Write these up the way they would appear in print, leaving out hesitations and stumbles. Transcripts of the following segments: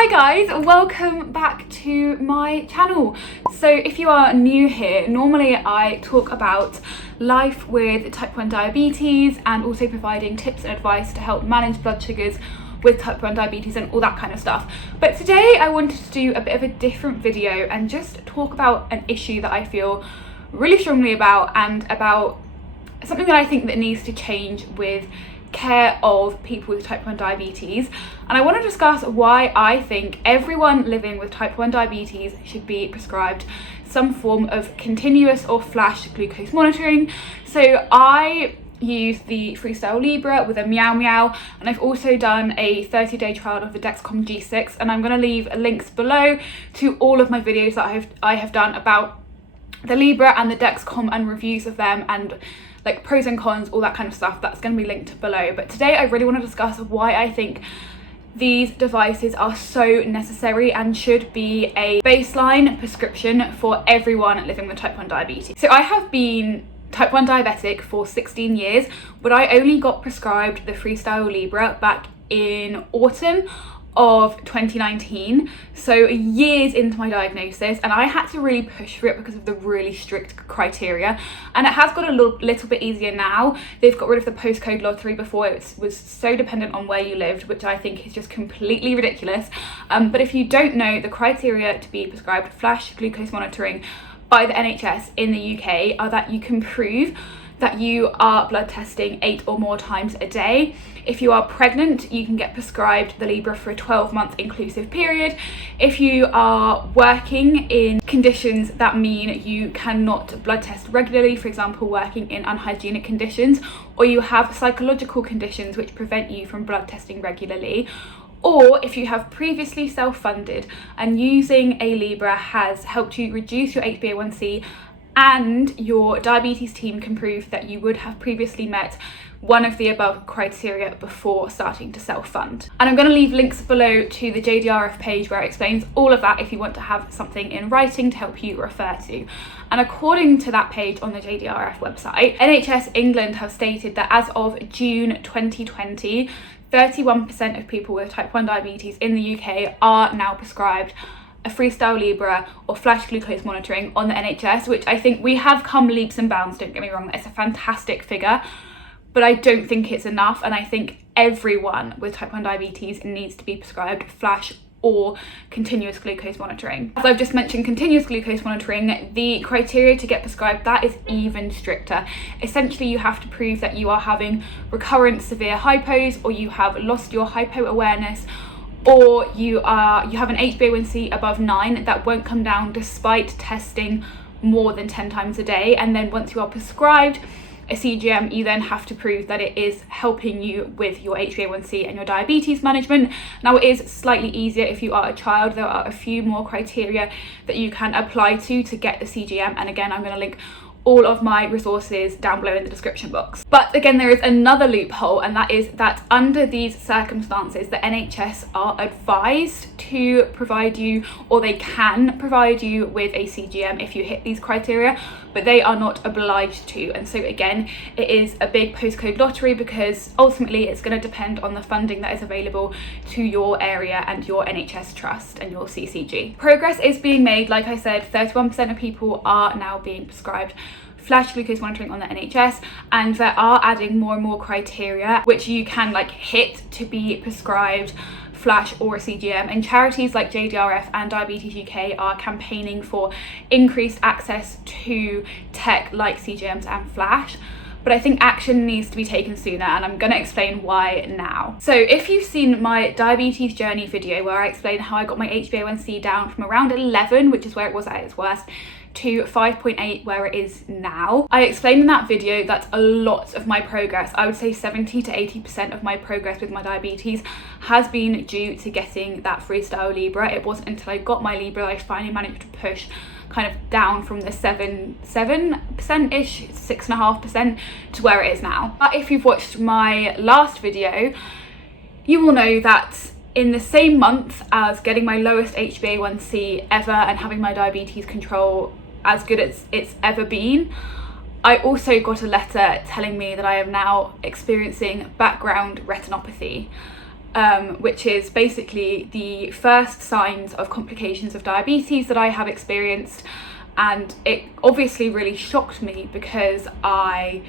Hi guys, welcome back to my channel. So if you are new here, normally I talk about life with type 1 diabetes and also providing tips and advice to help manage blood sugars with type 1 diabetes and all that kind of stuff. But today I wanted to do a bit of a different video and just talk about an issue that I feel really strongly about, and about something that I think that needs to change with care of people with type 1 diabetes. And I want to discuss why I think everyone living with type 1 diabetes should be prescribed some form of continuous or flash glucose monitoring. So I use the Freestyle Libre with a Meow Meow, and I've also done a 30-day trial of the Dexcom G6, and I'm going to leave links below to all of my videos that I have done about the Libre and the Dexcom and reviews of them, and like pros and cons, all that kind of stuff. That's going to be linked below. But today I really want to discuss why I think these devices are so necessary and should be a baseline prescription for everyone living with type 1 diabetes. So I have been type 1 diabetic for 16 years, but I only got prescribed the Freestyle Libre back in autumn of 2019, so years into my diagnosis, and I had to really push for it because of the really strict criteria. And it has got a little bit easier now. They've got rid of the postcode lottery. Before it was so dependent on where you lived, which I think is just completely ridiculous. But if you don't know, the criteria to be prescribed flash glucose monitoring by the NHS in the UK are that you can prove that you are blood testing 8 or more times a day. If you are pregnant, you can get prescribed the Libre for a 12-month inclusive period. If you are working in conditions that mean you cannot blood test regularly, for example, working in unhygienic conditions, or you have psychological conditions which prevent you from blood testing regularly, or if you have previously self-funded and using a Libre has helped you reduce your HbA1c, and your diabetes team can prove that you would have previously met one of the above criteria before starting to self-fund. And I'm going to leave links below to the JDRF page where it explains all of that if you want to have something in writing to help you refer to. And according to that page on the JDRF website, NHS England have stated that as of June 2020, 31% of people with type 1 diabetes in the UK are now prescribed a Freestyle Libre or flash glucose monitoring on the NHS, which I think we have come leaps and bounds, don't get me wrong. It's a fantastic figure, but I don't think it's enough, and I think everyone with type 1 diabetes needs to be prescribed flash or continuous glucose monitoring. As I've just mentioned, continuous glucose monitoring, the criteria to get prescribed that is even stricter. Essentially, you have to prove that you are having recurrent severe hypos, or you have lost your hypo awareness, or you have an HbA1c above 9 that won't come down despite testing more than 10 times a day. And then once you are prescribed a CGM, you then have to prove that it is helping you with your HbA1c and your diabetes management. Now, it is slightly easier if you are a child. There are a few more criteria that you can apply to get the CGM, and again, I'm going to link all of my resources down below in the description box. But again, there is another loophole, and that is that under these circumstances, the NHS are advised to provide you, or they can provide you with a CGM if you hit these criteria, but they are not obliged to. And so again, it is a big postcode lottery, because ultimately it's going to depend on the funding that is available to your area and your NHS trust and your CCG. Progress is being made. Like I said, 31% of people are now being prescribed flash glucose monitoring on the NHS, and there are adding more and more criteria which you can hit to be prescribed flash or a CGM, and charities like JDRF and Diabetes UK are campaigning for increased access to tech like CGMs and flash. But I think action needs to be taken sooner, and I'm going to explain why now. So if you've seen my diabetes journey video where I explain how I got my HbA1c down from around 11, which is where it was at its worst, to 5.8 where it is now, I explained in that video that a lot of my progress, I would say 70 to 80% of my progress with my diabetes, has been due to getting that Freestyle Libre. It wasn't until I got my Libre that I finally managed to push kind of down from the 7%-ish, 6.5% to where it is now. But if you've watched my last video, you will know that in the same month as getting my lowest HbA1c ever and having my diabetes control as good as it's ever been, I also got a letter telling me that I am now experiencing background retinopathy. which is basically the first signs of complications of diabetes that I have experienced. And it obviously really shocked me because I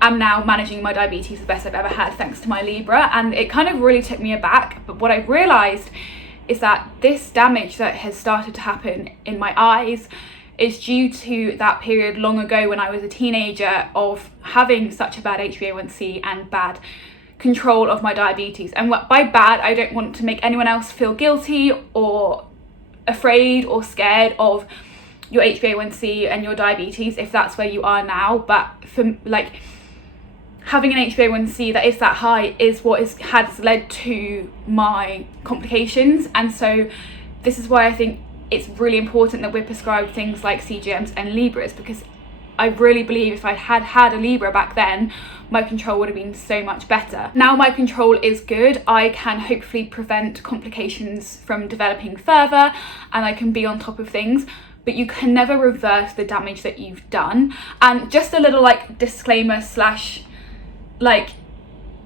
am now managing my diabetes the best I've ever had thanks to my Libre, and it kind of really took me aback. But what I realised is that this damage that has started to happen in my eyes is due to that period long ago when I was a teenager of having such a bad HbA1c and bad control of my diabetes. And by bad, I don't want to make anyone else feel guilty or afraid or scared of your HbA1c and your diabetes if that's where you are now. But for like having an HbA1c that is that high is what has led to my complications. And so this is why I think it's really important that we're prescribed things like CGMs and Libres, because I really believe if I had had a Libre back then, my control would have been so much better. Now my control is good, I can hopefully prevent complications from developing further and I can be on top of things, but you can never reverse the damage that you've done. And just a little like disclaimer slash like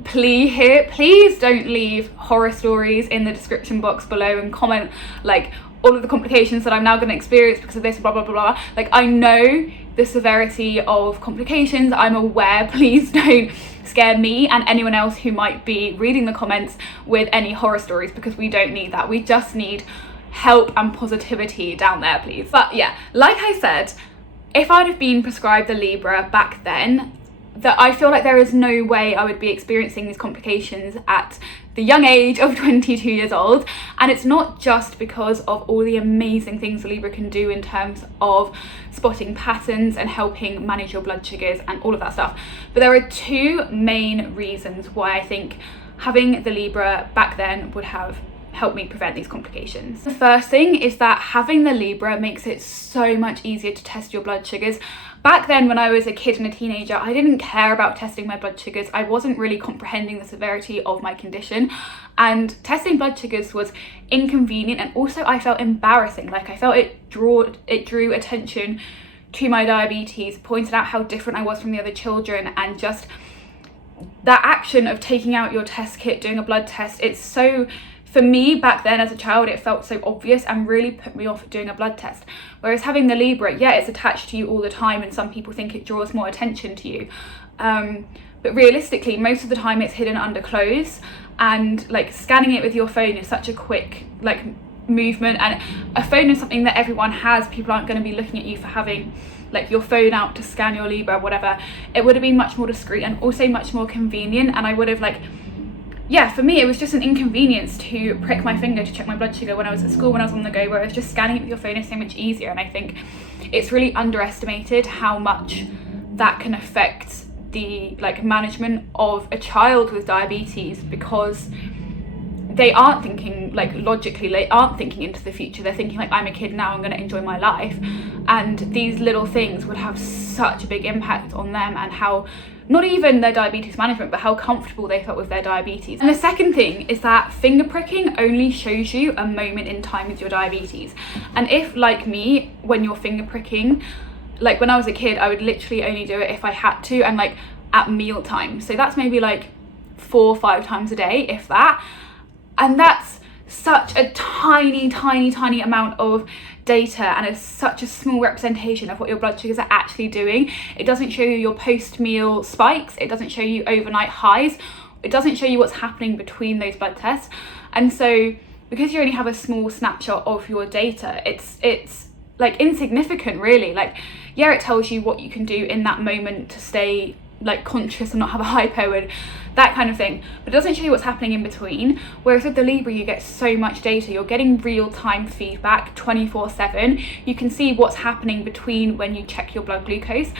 plea here, please don't leave horror stories in the description box below and comment like all of the complications that I'm now going to experience because of this, blah blah blah blah. Like, I know the severity of complications, I'm aware, please don't scare me and anyone else who might be reading the comments with any horror stories, because we don't need that. We just need help and positivity down there, please. But yeah, like I said, if I'd have been prescribed the Libre back then, that I feel like there is no way I would be experiencing these complications at the young age of 22 years old. And it's not just because of all the amazing things the Libre can do in terms of spotting patterns and helping manage your blood sugars and all of that stuff, but there are two main reasons why I think having the Libre back then would have helped me prevent these complications. The first thing is that having the Libre makes it so much easier to test your blood sugars. Back then, when I was a kid and a teenager, I didn't care about testing my blood sugars. I wasn't really comprehending the severity of my condition, and testing blood sugars was inconvenient, and also I felt embarrassing. Like, I felt it drew attention to my diabetes, pointed out how different I was from the other children, and just that action of taking out your test kit, doing a blood test, it's so, for me back then as a child, it felt so obvious and really put me off doing a blood test. Whereas having the Libre, yeah, it's attached to you all the time and some people think it draws more attention to you. But realistically, most of the time it's hidden under clothes, and like scanning it with your phone is such a quick like movement, and a phone is something that everyone has. People aren't going to be looking at you for having like your phone out to scan your Libre or whatever. It would have been much more discreet and also much more convenient, and I would have like, yeah, for me, it was just an inconvenience to prick my finger to check my blood sugar when I was at school, when I was on the go, whereas just scanning it with your phone is so much easier. And I think it's really underestimated how much that can affect the like management of a child with diabetes, because they aren't thinking like logically, they aren't thinking into the future. They're thinking like, I'm a kid now, I'm going to enjoy my life. And these little things would have such a big impact on them, and how not even their diabetes management, but how comfortable they felt with their diabetes. And the second thing is that finger pricking only shows you a moment in time with your diabetes. And if, like me, when you're finger pricking, like when I was a kid, I would literally only do it if I had to, and like at meal time. So that's maybe like 4 or 5 times a day, if that. And that's such a tiny amount of data, and it's such a small representation of what your blood sugars are actually doing. It doesn't show you your post-meal spikes, it doesn't show you overnight highs, it doesn't show you what's happening between those blood tests. And so because you only have a small snapshot of your data, it's like insignificant really. Like, yeah, it tells you what you can do in that moment to stay like conscious and not have a hypo and that kind of thing, but it doesn't show you what's happening in between. Whereas with the Libre, you get so much data, you're getting real-time feedback 24/7. You can see what's happening between when you check your blood glucose,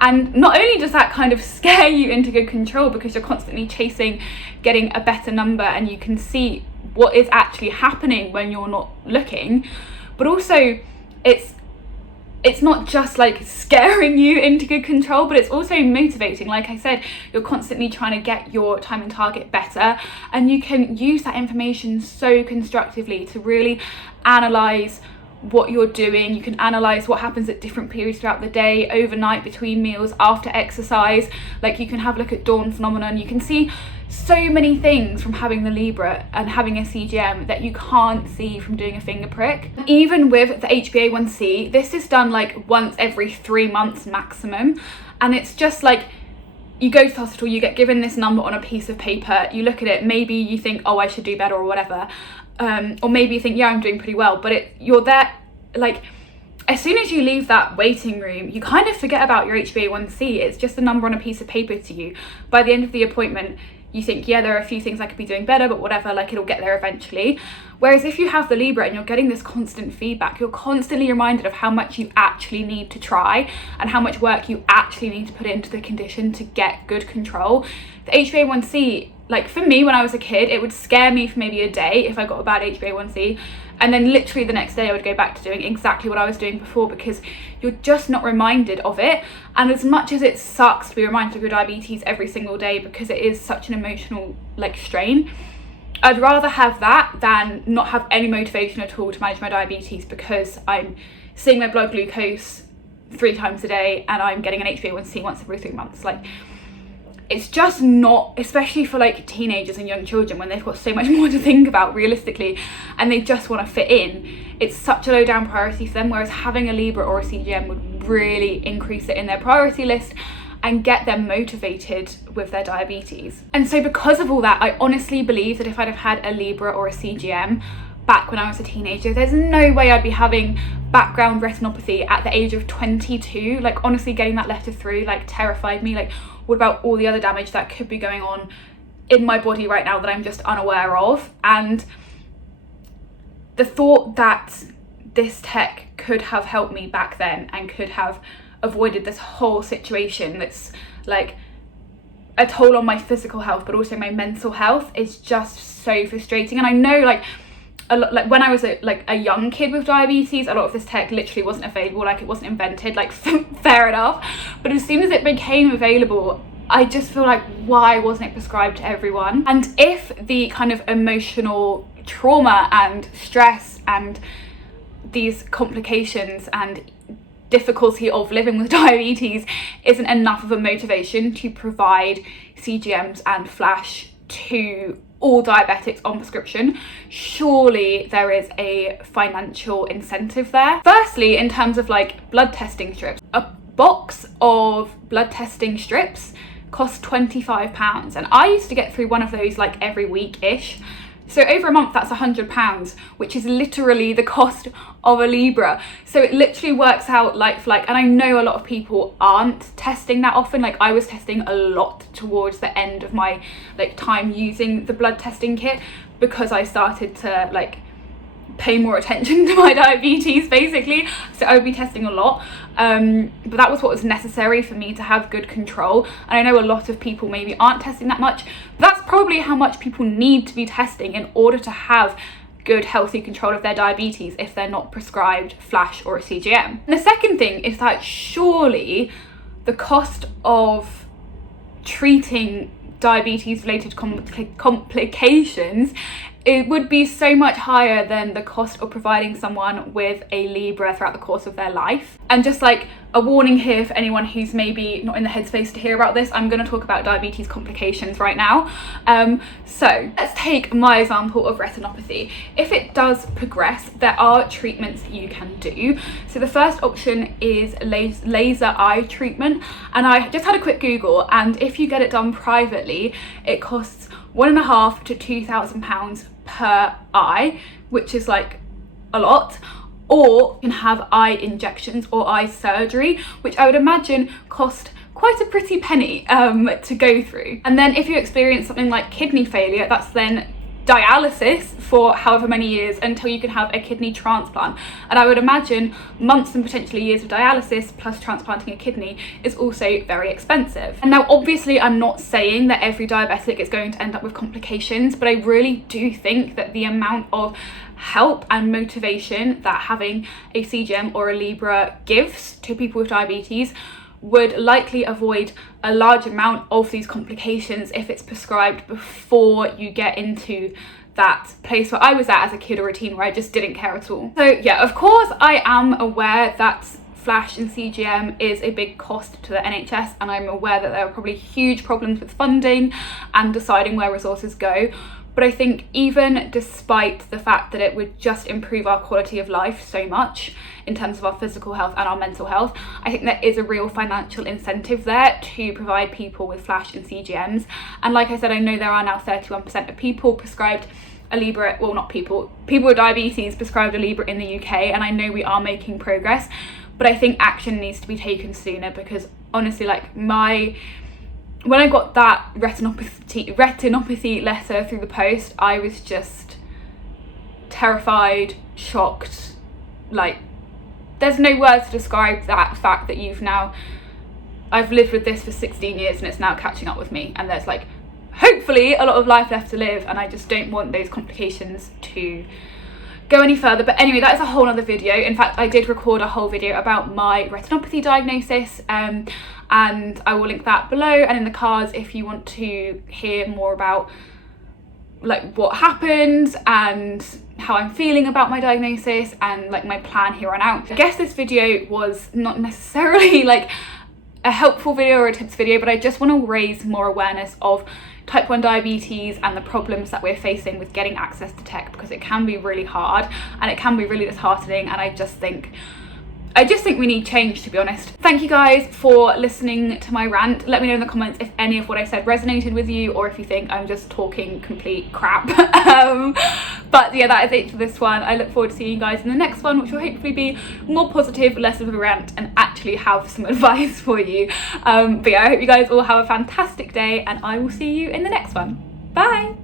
and not only does that kind of scare you into good control because you're constantly chasing getting a better number and you can see what is actually happening when you're not looking, but also it's not just like scaring you into good control, but it's also motivating. Like I said, you're constantly trying to get your time and target better, and you can use that information so constructively to really analyze what you're doing. You can analyze what happens at different periods throughout the day, overnight, between meals, after exercise. Like, you can have a look at dawn phenomenon. You can see so many things from having the libre and having a CGM that you can't see from doing a finger prick. Even with the HbA1c, this is done like once every 3 months maximum, and it's just like, you go to the hospital, you get given this number on a piece of paper, you look at it, maybe you think, oh, I should do better or whatever, or maybe you think, yeah, I'm doing pretty well, but you're there, like, as soon as you leave that waiting room, you kind of forget about your HbA1c. It's just a number on a piece of paper to you. By the end of the appointment, you think, yeah, there are a few things I could be doing better, but whatever, like, it'll get there eventually. Whereas if you have the libre and you're getting this constant feedback, you're constantly reminded of how much you actually need to try and how much work you actually need to put into the condition to get good control. The HbA1c, like, for me when I was a kid, it would scare me for maybe a day if I got a bad HbA1c, and then literally the next day I would go back to doing exactly what I was doing before, because you're just not reminded of it. And as much as it sucks to be reminded of your diabetes every single day, because it is such an emotional, like, strain, I'd rather have that than not have any motivation at all to manage my diabetes, because I'm seeing my blood glucose 3 times a day and I'm getting an HbA1c once every 3 months. Like, it's just not, especially for like teenagers and young children when they've got so much more to think about realistically and they just want to fit in, it's such a low down priority for them, whereas having a libre or a CGM would really increase it in their priority list and get them motivated with their diabetes. And so because of all that, I honestly believe that if I'd have had a libre or a CGM back when I was a teenager, there's no way I'd be having background retinopathy at the age of 22. Like, honestly, getting that letter through, like, terrified me. Like, what about all the other damage that could be going on in my body right now that I'm just unaware of? And the thought that this tech could have helped me back then and could have avoided this whole situation that's like a toll on my physical health but also my mental health is just so frustrating. And I know, like, a lot, like when I was a young kid with diabetes, a lot of this tech literally wasn't available, like it wasn't invented, like fair enough, but as soon as it became available, I just feel like, why wasn't it prescribed to everyone? And if the kind of emotional trauma and stress and these complications and difficulty of living with diabetes isn't enough of a motivation to provide CGMs and flash to all diabetics on prescription, surely there is a financial incentive there. Firstly, in terms of like blood testing strips, a box of blood testing strips cost £25, and I used to get through one of those like every week-ish. So over a month, that's £100, which is literally the cost of a libre. So it literally works out like for like, and I know a lot of people aren't testing that often. Like, I was testing a lot towards the end of my like time using the blood testing kit, because I started to like pay more attention to my diabetes basically, so I would be testing a lot, but that was what was necessary for me to have good control. And I know a lot of people maybe aren't testing that much, but that's probably how much people need to be testing in order to have good healthy control of their diabetes if they're not prescribed flash or a CGM. And the second thing is that surely the cost of treating diabetes related complications, it would be so much higher than the cost of providing someone with a libre throughout the course of their life. And just like a warning here for anyone who's maybe not in the headspace to hear about this, I'm going to talk about diabetes complications right now. So let's take my example of retinopathy. If it does progress, there are treatments that you can do. So the first option is laser eye treatment, and I just had a quick Google, and if you get it done privately, it costs £1,500 to £2,000 per eye, which is like a lot. Or you can have eye injections or eye surgery, which I would imagine cost quite a pretty penny to go through. And then if you experience something like kidney failure, that's then dialysis for however many years until you can have a kidney transplant. And I would imagine months and potentially years of dialysis plus transplanting a kidney is also very expensive. And now obviously I'm not saying that every diabetic is going to end up with complications, but I really do think that the amount of help and motivation that having a CGM or a libre gives to people with diabetes would likely avoid a large amount of these complications if it's prescribed before you get into that place where I was at as a kid or a teen, where I just didn't care at all. So yeah, of course I am aware that flash and CGM is a big cost to the NHS, and I'm aware that there are probably huge problems with funding and deciding where resources go. But I think even despite the fact that it would just improve our quality of life so much in terms of our physical health and our mental health, I think there is a real financial incentive there to provide people with flash and CGMs. And like I said, I know there are now 31% of people prescribed a libre, well, not people with diabetes prescribed a libre in the UK, and I know we are making progress, but I think action needs to be taken sooner, because honestly, like, when I got that retinopathy letter through the post, I was just terrified, shocked. Like, there's no words to describe that fact that I've lived with this for 16 years and it's now catching up with me, and there's like hopefully a lot of life left to live, and I just don't want those complications to go any further. But anyway, that is a whole other video. In fact, I did record a whole video about my retinopathy diagnosis, and I will link that below and in the cards if you want to hear more about like what happened and how I'm feeling about my diagnosis and like my plan here on out. I guess this video was not necessarily like a helpful video or a tips video, but I just want to raise more awareness of type 1 diabetes and the problems that we're facing with getting access to tech, because it can be really hard and it can be really disheartening, and I just think we need change, to be honest. Thank you guys for listening to my rant. Let me know in the comments if any of what I said resonated with you, or if you think I'm just talking complete crap. But yeah, that is it for this one. I look forward to seeing you guys in the next one, which will hopefully be more positive, less of a rant, and actually have some advice for you. But yeah, I hope you guys all have a fantastic day, and I will see you in the next one. Bye!